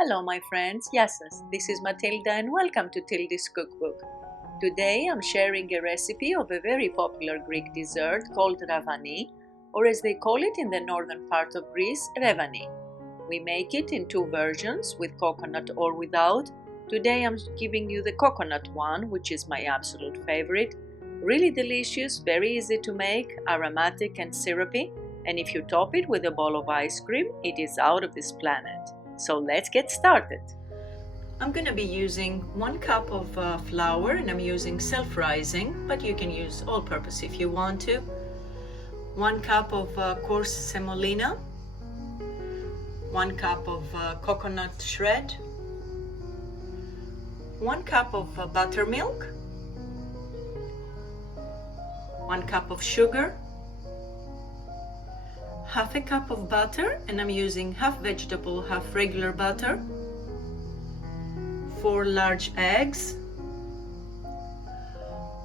Hello my friends, Γεια σας. This is Matilda and welcome to Tilda's Cookbook. Today I'm sharing a recipe of a very popular Greek dessert called Ravani, or as they call it in the northern part of Greece, Revani. We make it in two versions, with coconut or without. Today I'm giving you the coconut one, which is my absolute favorite. Really delicious, very easy to make, aromatic and syrupy, and if you top it with a bowl of ice cream, it is out of this planet. So let's get started. I'm going to be using 1 cup of flour, and I'm using self-rising, but you can use all-purpose if you want to. 1 cup of coarse semolina, 1 cup of coconut shred, 1 cup of buttermilk, 1 cup of sugar, half a cup of butter, and I'm using half vegetable, half regular butter, 4 large eggs,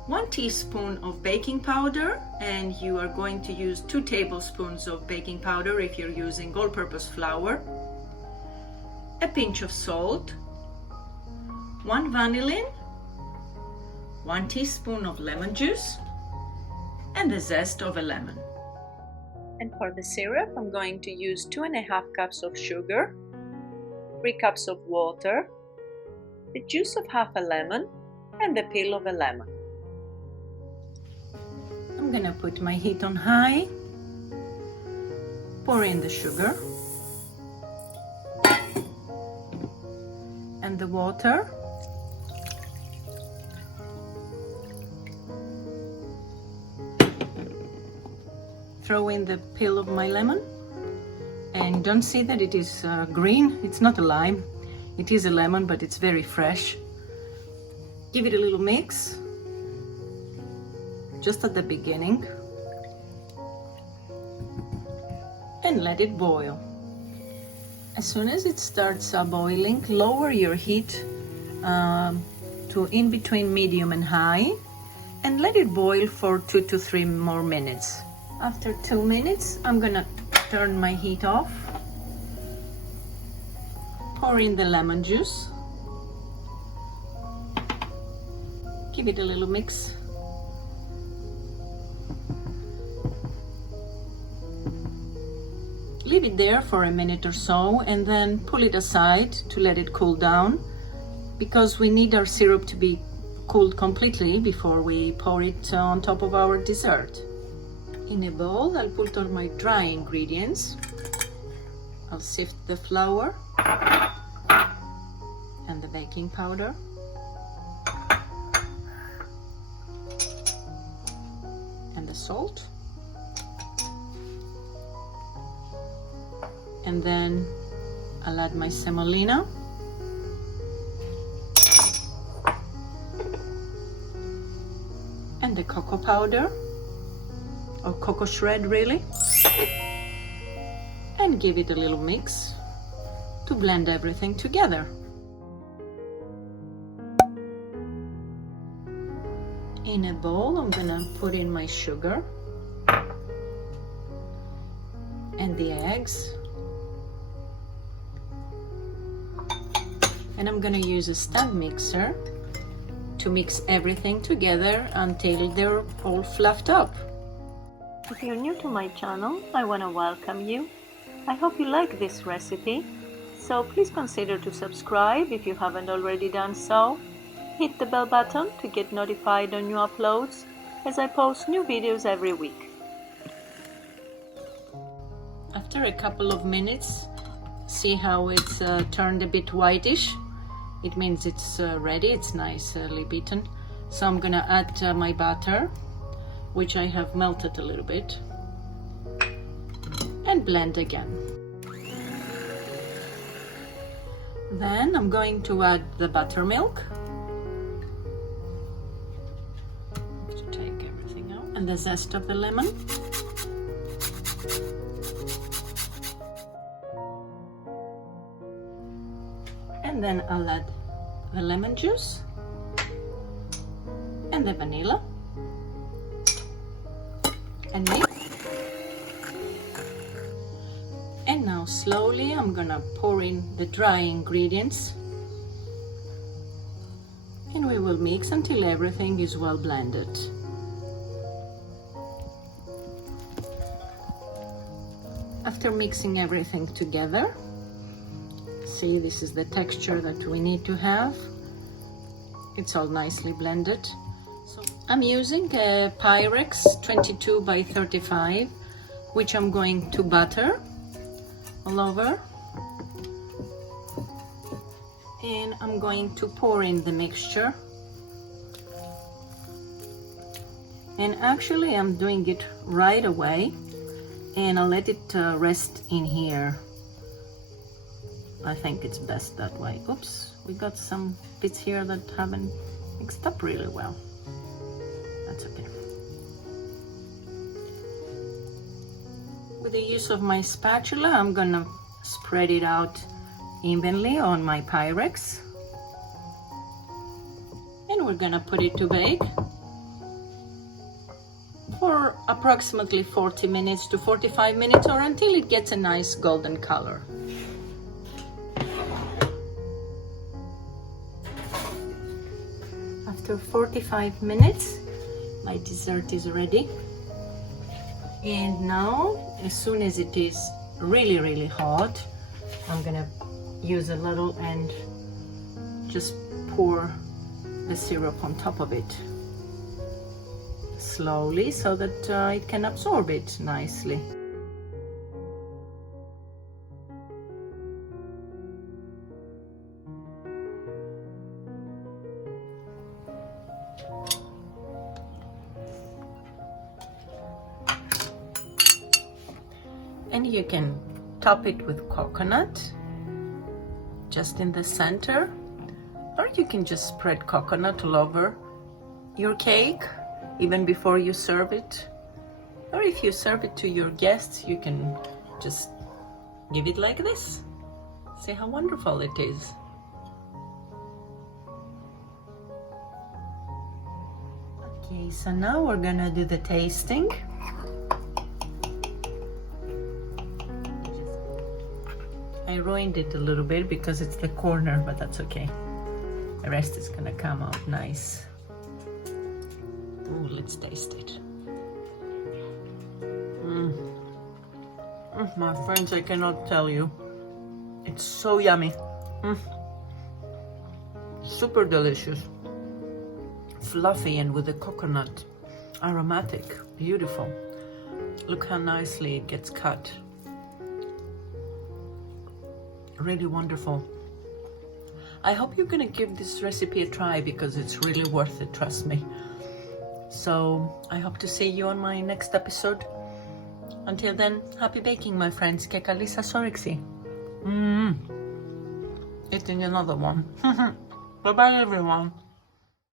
1 teaspoon of baking powder, and you are going to use 2 tablespoons of baking powder if you're using all-purpose flour, a pinch of salt, 1 vanillin, 1 teaspoon of lemon juice, and the zest of a lemon. And for the syrup, I'm going to use 2.5 cups of sugar, 3 cups of water, the juice of half a lemon, and the peel of a lemon. I'm gonna put my heat on high, pour in the sugar and the water, throw in the peel of my lemon, and don't see that it is green. It's not a lime, it is a lemon, but it's very fresh. Give it a little mix just at the beginning and let it boil. As soon as it starts boiling, lower your heat to in between medium and high, and let it boil for 2 to 3 more minutes. After 2 minutes, I'm gonna turn my heat off, pour in the lemon juice, give it a little mix, leave it there for a minute or so, and then pull it aside to let it cool down, because we need our syrup to be cooled completely before we pour it on top of our dessert. In a bowl, I'll put all my dry ingredients. I'll sift the flour and the baking powder, and the salt, and then I'll add my semolina, and the cocoa powder, or cocoa shred really, and give it a little mix to blend everything together. In a bowl, I'm gonna put in my sugar and the eggs, and I'm gonna use a stand mixer to mix everything together until they're all fluffed up. If you're new to my channel, I want to welcome you. I hope you like this recipe, so please consider to subscribe if you haven't already done so. Hit the bell button to get notified on new uploads, as I post new videos every week. After a couple of minutes, see how it's turned a bit whitish. It means it's ready, it's nicely beaten. So I'm gonna add my butter, which I have melted a little bit, and blend again. Then I'm going to add the buttermilk, to take everything out, and the zest of the lemon, and then I'll add the lemon juice and the vanilla, and mix. And now slowly I'm gonna pour in the dry ingredients, and we will mix until everything is well blended. After mixing everything together, see, this is the texture that we need to have. It's all nicely blended. So I'm using a Pyrex 22 by 35, which I'm going to butter all over. And I'm going to pour in the mixture. And actually I'm doing it right away, and I'll let it rest in here. I think it's best that way. Oops, we got some bits here that haven't mixed up really well. That's okay. With the use of my spatula, I'm gonna spread it out evenly on my Pyrex. And we're gonna put it to bake for approximately 40 minutes to 45 minutes, or until it gets a nice golden color. After 45 minutes, my dessert is ready. And now, as soon as it is really hot, I'm gonna use a little and just pour the syrup on top of it. Slowly, so that it can absorb it nicely. And you can top it with coconut just in the center, or you can just spread coconut all over your cake even before you serve it. Or if you serve it to your guests, you can just give it like this. See how wonderful it is. Okay, so now we're gonna do the tasting. I ruined it a little bit because it's the corner, but that's okay. The rest is gonna come out nice. Ooh, let's taste it. My friends, I cannot tell you. It's so yummy. Super delicious. Fluffy and with the coconut. Aromatic. Beautiful. Look how nicely it gets cut. Really wonderful. I hope you're gonna give this recipe a try, because it's really worth it, trust me. So I hope to see you on my next episode. Until then, happy baking, my friends. Και καλή σας όρεξη. Eating another one. Bye bye, everyone.